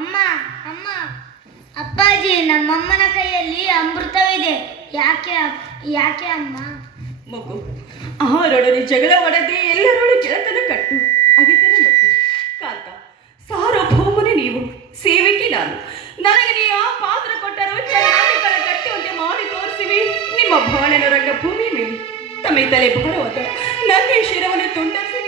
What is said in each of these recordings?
ಅಮ್ಮ ಅಮ್ಮ ಅಪ್ಪಾಜಿ, ನಮ್ಮಮ್ಮನ ಕೈಯಲ್ಲಿ ಅಮೃತವಿದೆ. ಯಾಕೆ ಯಾಕೆ ಅಮ್ಮ? ಮಗು, ಅವರೊಡನೆ ಜಗಳವಾಡದೆ ಎಲ್ಲರೊಳು ಗೆಳತನ ಕಟ್ಟು ಅಗಿತನ ಮತ್ತೆ ಕಾಂತ. ಸಾರ್ವಭೌಮನೇ ನೀವು, ಸೇವಕಿ ನಾನು. ನನಗೆ ನೀವು ಆ ಪಾತ್ರ ಕೊಟ್ಟರು ಚೆನ್ನಾಗಿ ಕಟ್ಟುವಂತೆ ಮಾಡಿ ತೋರಿಸಿವಿ. ನಿಮ್ಮ ಬಾಣನ ರಂಗಭೂಮಿ ಮೇಲೆ ತಮ್ಮ ತಲೆ ಭಾರವಾದ ನನ್ನ ಶಿರವನ್ನು ತುಂಡರಿಸಿ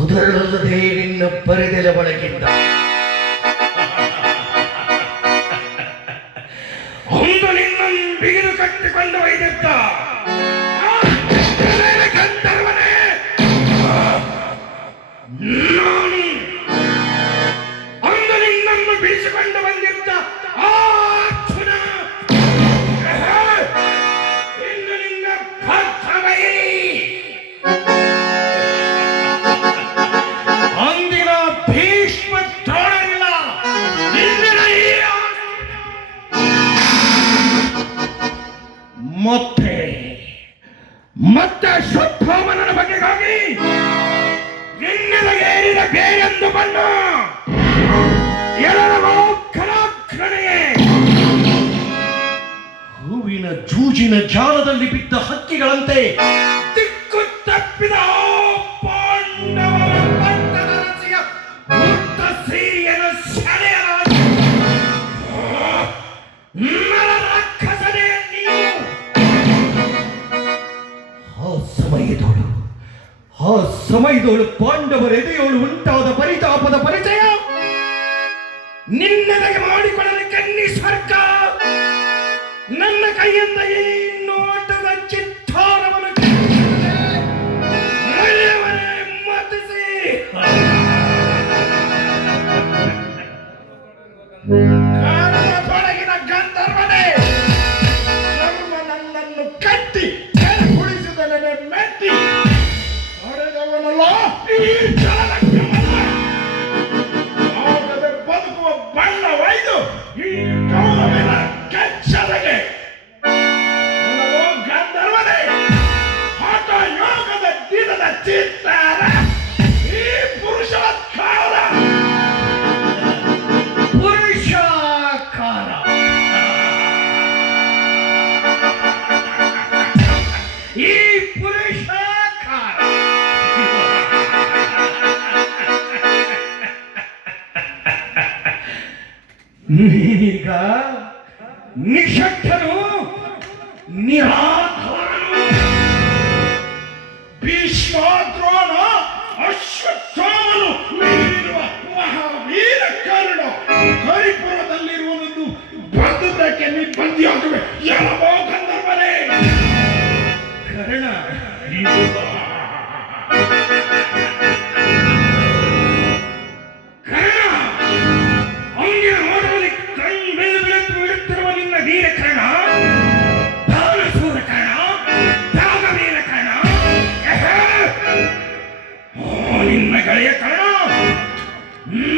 ಉದರಲ್ಲದೆ ನಿನ್ನ ಪರಿದೆಲೆ ಒಳಗಿದ್ದ ಒಂದು ನಿನ್ನನ್ನು ಬಿಗಿದು ಕಟ್ಟಿಕೊಂಡು ಒಯ್ದಿದ್ದ ಗಂಧರ್ವನೇ ನಾನು ಅಂದು ನಿನ್ನನ್ನು ಬೀಸಿಕೊಂಡು ಬಂದಿದ್ದ ಆ ಅರ್ಜುನ ಇನ್ನು ನಿನ್ನ ಭರ್ತವೈ ಅಂದಿನ ಭೀಷ್ಮ ದ್ರೋಣರಿಲ್ಲ ಇಂದಿನ ಈ ಮತ್ತೆ ಶುದ್ಧೋಮನ ಬಗೆಗಾಗಿ ನಿನ್ನೆಲಗೇರಿದ ಬೇರೆಂದು ಬಣ್ಣ ಎಲ್ಲರಿಗೂ ಕಲಾಕ್ಷಣೆಯೇ ಹೂವಿನ ಜೂಜಿನ ಜಾಲದಲ್ಲಿ ಬಿದ್ದ ಹಕ್ಕಿಗಳಂತೆ ದಿಕ್ಕು ತಪ್ಪಿದ ಪಾಂಡವರ ಪಟ್ಟಣರಸಿಯ ಮುಕ್ತ ಸೀರೆಯನ್ನು ಸೆಳೆಯಲಾದ ನರರಾಕ್ಷಸನೇ ನೀವು. ಆ ಸಮಯದೋಳು ಪಾಂಡವರ ಎದೆಯೋಳು ಉಂಟಾದ ಪರಿತಾಪದ ಪರಿಚಯ ನಿನ್ನೆದಗೆ ಮಾಡಿಕೊಳ್ಳಲು ಕನ್ನಿ ಸರ್ಕಾರ ನನ್ನ ಕೈಯಿಂದ ಈ ನೋಟದ ಚಿತ್ತಾರವನ್ನು ಮತಿಸಿ ತೊಡಗಿನ ಗಂಧರ್ವನೇ ಧರ್ಮ ನನ್ನನ್ನು ಕಟ್ಟಿ ಕುಳಿಸಿದನೇ ಮೆಟ್ಟಿ ಹೊಡೆದವನಲ್ಲ ಈ ಜಲಲಕ್ಷ್ಮಣ ಆಗದೆ ಬದುಕುವ ಬಣ್ಣ ಒಯ್ದು ಈ ಕೌರವಿನ ಕೆಚ್ಚದಗೆ ಗಂಧರ್ವನೇ ಹಠ ಯೋಗದ ದಿನದ ಚಿತ್ತಾರ ಈ ಪುರುಷಾಕಾರ ಈ ಪುರುಷಾಕಾರ ನೀನೀಗ ನಿಶಕ್ತನು ನಿರಾಧಾರನು ಭೀಷ್ಮ ದ್ರೋಣ ಅಶ್ವತ್ಥಾಮನು ಮೀರಿರುವ ಮಹಾವೀರ ಕರ್ಣ ಹರಿಪುರದಲ್ಲಿರುವನನ್ನು ಬಂದದ್ದಕ್ಕೆ ನೀ ಬಂದಿಯಾಗುವೆ ಎಲ್ಲವೋ ಗಂಧರ್ವನೇ ಕರ್ಣ ಅಂಗಿನ ನೋಡಲಿ ಕಣ್ಣು ಬಿಡುತ್ತಿರುವ ನಿನ್ನ ವೀರ ಕರ್ಣ ದಾನಸೂರ ಕರ್ಣ ತ್ಯಾಗವೀರ ಕರ್ಣ ನಿನ್ನ ಗೆಳೆಯ ಕರ್ಣ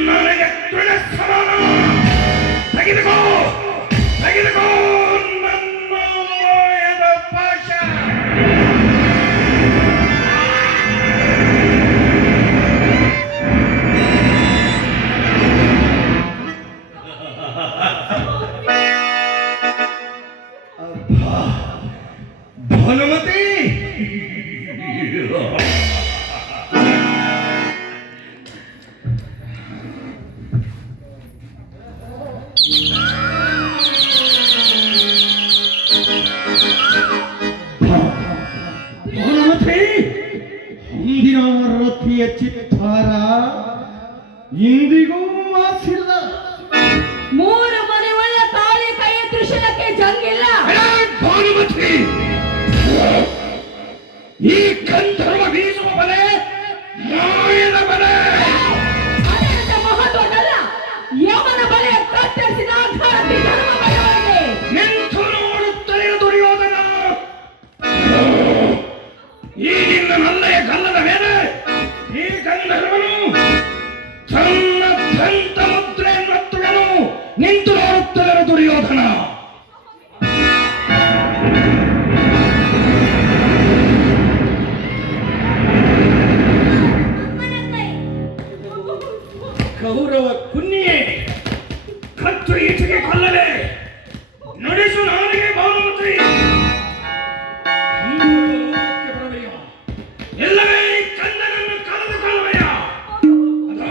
ನನಗೆ ತೃಣ ಸಮಾನ ತೆಗೆದುಕೋ ತೆಗೆದುಕೋ ನನ್ನ ಮೋಯದ ಪಾಶ ಭಾನುಮತಿ ಹಿಂದಿನ ರಥಿಯ ಚಿತ್ತಾರ ಇಂದಿಗೂ ಮಾಸಿಲ್ಲ. ಮೂರು ಮನೆ ಒಳ್ಳ ತಾಳಿ ಕೈ ತ್ರಿಶೂಲಕ್ಕೆ ಜಂಗಿಲ್ಲ. ಭಾನುಮತಿ ಈ ಗಂಧರ್ವ ಬೀಸು ನಿನ್ನ ನಲ್ಲೆಯ ಕಲ್ಲದ ಮೇಲೆ ಈ ಗಂಧರ್ವನು ತನ್ನ ದಂತ ಮುದ್ರೆಯನ್ನುತ್ತುಡನು ನಿಂತು ನೋಡುತ್ತಲರು ದುರ್ಯೋಧನ. ಕೌರವ ಕುನ್ನಿಯೇ, ಕತ್ತು ಈಚೆಗೆ ಕೊಲ್ಲಲೆ, ನುಡಿಸು ನಾಲಿಗೆ ಭಾನುಮತಿ. ಬರವೆಯ ಎಲ್ಲವೇ ಕಂದನನ್ನು ಕಳೆದುಕೊಳ್ಳವೆಯ. ಅದೋ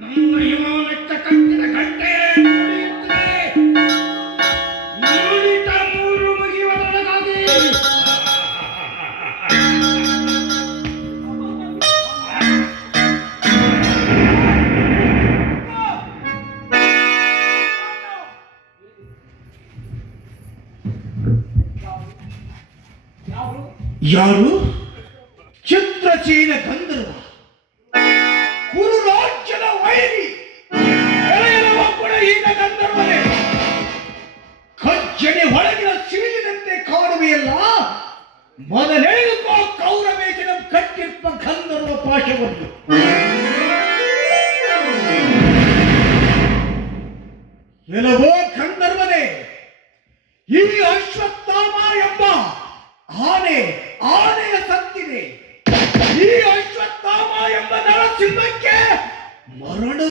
ನನ್ನ ಹಿಮವನ್ನೆತ್ತ ಕಟ್ಟಿದ ಗಂಟೆ ನುಡಿಯುತ್ತದೆ. ನುಡಿತ ಮೂರು ಮುಗಿಯುವುದರೊಳಗಾಗಿ ಯಾರು? ಚಿತ್ರಚೀನ ಗಂಧರ್ವ, ಕುರು ರಾಜ್ಯದ ವೈರಿ, ಎಳೆಯಲವ ಕೂಡ ಈಗ ಗಂಧರ್ವನೇ. ಕಜ್ಜನೆ ಒಳಗಿನ ಸಿಡಿಲಿನಂತೆ ಕಾಣುವೆಯಲ್ಲ, ಮೊದಲೆಳೆದುಕೋ ಕೌರವೇಶನ ಕಟ್ಟಿಪ್ಪ ಗಂಧರ್ವ ಪಾಶವನ್ನು. ಎಲವೋ ಗಂಧರ್ವನೇ, ಈ